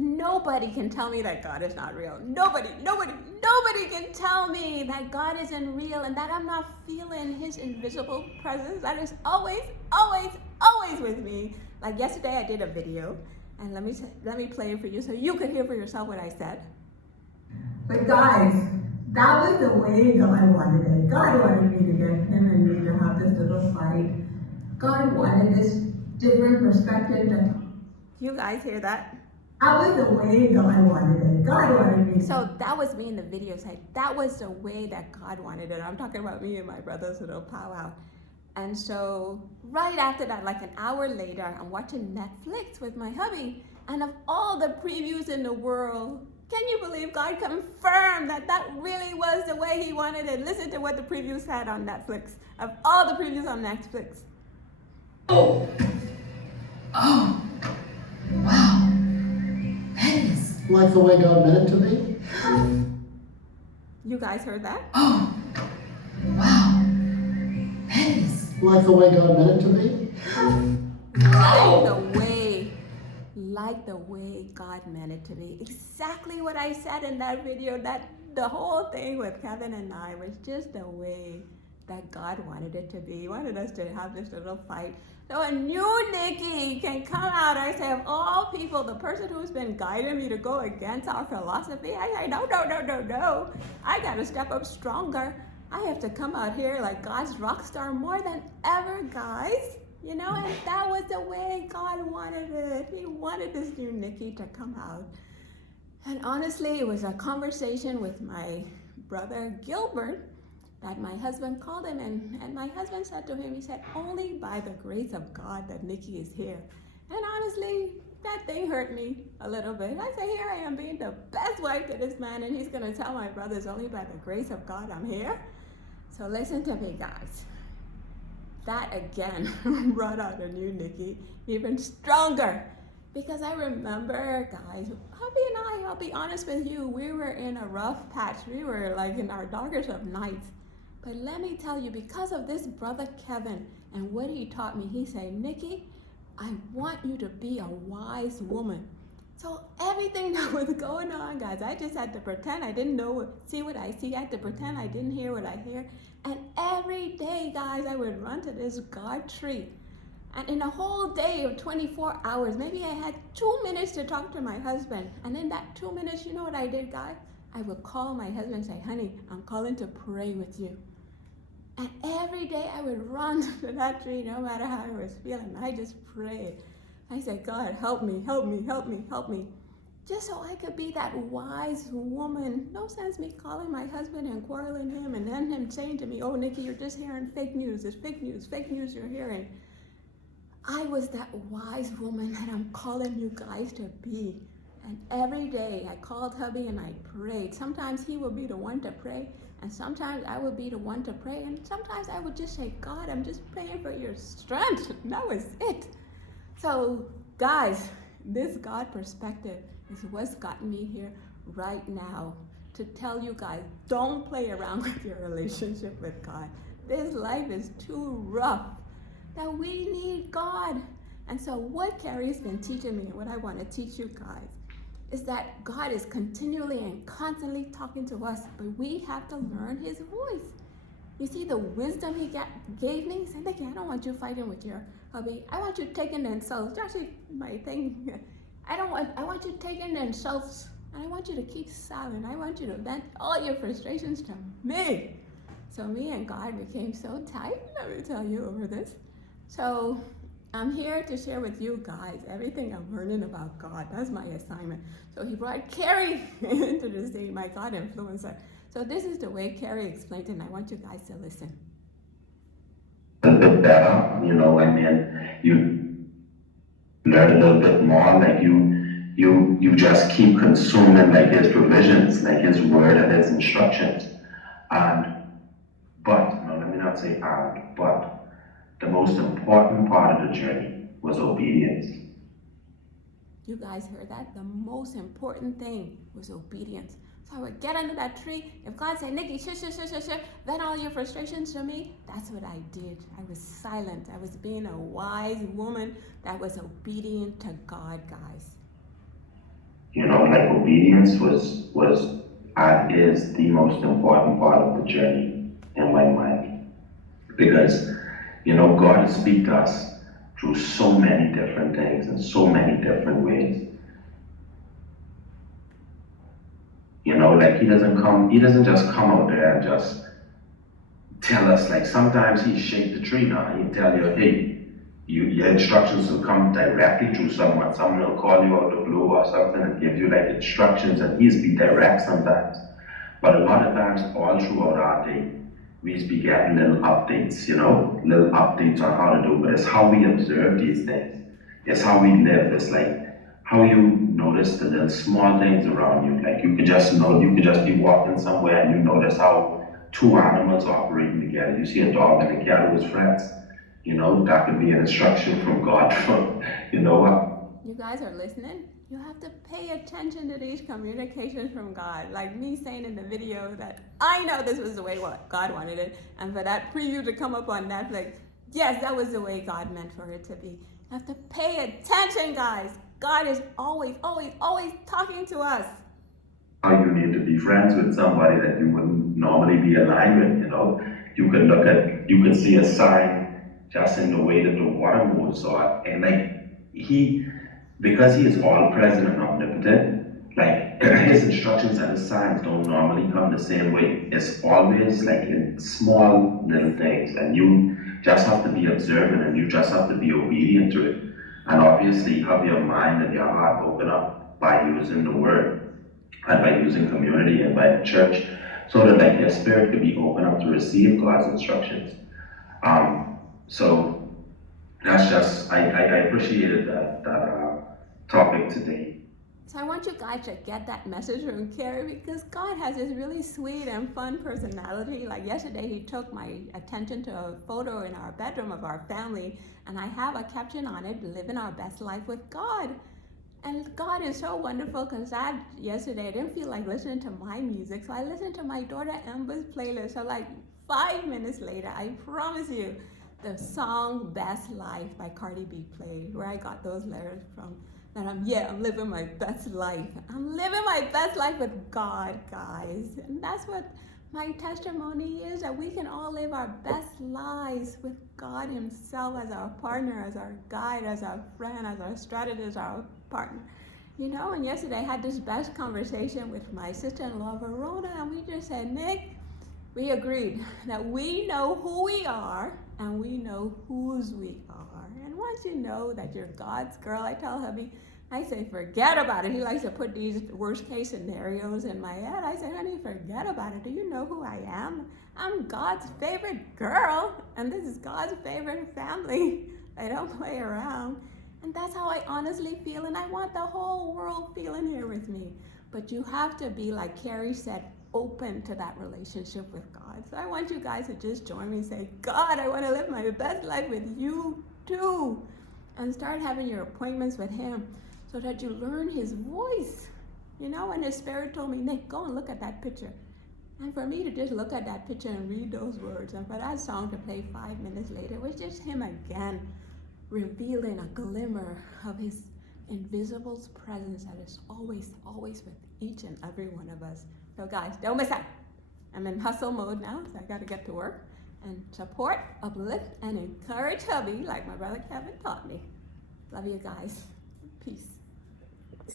Nobody can tell me that God is not real. Nobody can tell me that God isn't real and that I'm not feeling his invisible presence that is always, always, always with me. Like yesterday I did a video, and let me play it for you so you could hear for yourself what I said. But guys, that was the way God wanted it. God wanted me to get him and me to have this little fight. God wanted this different perspective. You guys hear that? That was the way God wanted it. God wanted me. So that was me in the video side. That was the way that God wanted it. I'm talking about me and my brother's little powwow. And so right after that, like an hour later, I'm watching Netflix with my hubby. And of all the previews in the world, can you believe God confirmed that that really was the way he wanted it? Listen to what the previews said on Netflix. Of all the previews on Netflix. Oh, wow. That is like the way God meant it to be. You guys heard that? Oh, wow. That is like the way God meant it to be. Like the way God meant it to be. Exactly what I said in that video, that the whole thing with Kevin and I was just the way that God wanted it to be. He wanted us to have this little fight. So a new Nikki can come out. I say, of all people, the person who's been guiding me to go against our philosophy, I say, no. I got to step up stronger. I have to come out here like God's rock star more than ever, guys. You know, and that was the way God wanted it. He wanted this new Nikki to come out. And honestly, it was a conversation with my brother Gilbert that my husband called him, and my husband said to him, he said, only by the grace of God that Nikki is here. And honestly, that thing hurt me a little bit. I said, here I am being the best wife to this man, and he's gonna tell my brothers only by the grace of God I'm here. So listen to me, guys. That again brought out a new Nikki, even stronger. Because I remember, guys, hubby and I'll be honest with you, we were in a rough patch. We were like in our darkest of nights. But let me tell you, because of this brother Kevin and what he taught me, he said, Nikki, I want you to be a wise woman. So everything that was going on, guys, I just had to pretend I didn't see what I see. I had to pretend I didn't hear what I hear. And every day, guys, I would run to this God tree. And in a whole day of 24 hours, maybe I had 2 minutes to talk to my husband. And in that 2 minutes, you know what I did, guys? I would call my husband and say, honey, I'm calling to pray with you. And every day I would run to that tree, no matter how I was feeling. I just prayed. I said, God, help me. Just so I could be that wise woman. No sense me calling my husband and quarreling him and then him saying to me, oh, Nikki, you're just hearing fake news. It's fake news you're hearing. I was that wise woman that I'm calling you guys to be. And every day I called hubby and I prayed. Sometimes he would be the one to pray, and sometimes I would be the one to pray, and sometimes I would just say, God, I'm just praying for your strength. And that was it. So guys, this God perspective is what's gotten me here right now to tell you guys, don't play around with your relationship with God. This life is too rough, that we need God. And so what Carrie's been teaching me and what I want to teach you guys is that God is continually and constantly talking to us, but we have to learn his voice. You see the wisdom he gave me? He said, Nikki, I don't want you fighting with your hubby. I want you taking the insults. It's actually my thing. I want you taking the insults, and I want you to keep silent. I want you to vent all your frustrations to me. So me and God became so tight, let me tell you, over this. So I'm here to share with you guys everything I'm learning about God. That's my assignment. So he brought Carrie into the scene, my God influencer. So this is the way Carrie explained it, and I want you guys to listen. A bit better, you know, and then you learn a little bit more, like you just keep consuming like his provisions, like his word and his instructions. But let me not say but the most important part of the journey was obedience. You guys heard that? The most important thing was obedience. So I would get under that tree. If God said, Nikki, shush, vent all your frustrations to me, that's what I did. I was silent. I was being a wise woman that was obedient to God, guys. like obedience was and is the most important part of the journey in my mind. Because, you know, God speaks to us through so many different things in so many different ways. You know, like he doesn't just come out there and just tell us, like sometimes he shake the tree now and he tell you, hey, your instructions will come directly through someone. Someone will call you out of the blue or something and give you like instructions, and he's be direct sometimes. But a lot of times all throughout our day, we just be getting little updates, you know, little updates on how to do it. It's how we observe these things. It's how we live. It's like how you notice the little small things around you. Like you could just be walking somewhere and you notice how two animals operating together. You see a dog and a cat with friends. You know, that could be an instruction from God. You know what? You guys are listening? You have to pay attention to these communications from God. Like me saying in the video that I know this was the way what God wanted it, and for that preview to come up on Netflix, yes, that was the way God meant for it to be. You have to pay attention, guys. God is always, always, always talking to us. How you need to be friends with somebody that you wouldn't normally be aligned with, you know? You could see a sign just in the way that the water moves, and like because he is all present and omnipotent, like his instructions and his signs don't normally come the same way. It's always like in small little things, and you just have to be observant and you just have to be obedient to it. And obviously have your mind and your heart open up by using the word and by using community and by the church, so that like your spirit could be open up to receive God's instructions. So that's just, I appreciated that topic today. So I want you guys to get that message from Carrie, because God has this really sweet and fun personality. Like yesterday, he took my attention to a photo in our bedroom of our family, and I have a caption on it, living our best life with God. And God is so wonderful, because yesterday I didn't feel like listening to my music, so I listened to my daughter Amber's playlist. So like 5 minutes later, I promise you, the song Best Life by Cardi B played, where I got those lyrics from. That I'm living my best life. I'm living my best life with God, guys. And that's what my testimony is, that we can all live our best lives with God himself as our partner, as our guide, as our friend, as our strategist, our partner. You know, and yesterday I had this best conversation with my sister-in-law, Verona, and we just said, Nick, we agreed that we know who we are and we know whose we are. And once you know that you're God's girl, I tell hubby, I say, forget about it. He likes to put these worst case scenarios in my head. I say, honey, forget about it. Do you know who I am? I'm God's favorite girl, and this is God's favorite family. I don't play around. And that's how I honestly feel, and I want the whole world feeling here with me. But you have to be, like Carrie said, open to that relationship with God. So I want you guys to just join me and say, God, I want to live my best life with you too. And start having your appointments with him so that you learn his voice. You know, and his spirit told me, Nick, go and look at that picture. And for me to just look at that picture and read those words, and for that song to play 5 minutes later, it was just him again revealing a glimmer of his invisible presence that is always, always with each and every one of us. So guys, don't miss out. I'm in hustle mode now, so I gotta get to work and support, uplift, and encourage hubby like my brother Kevin taught me. Love you guys. Peace.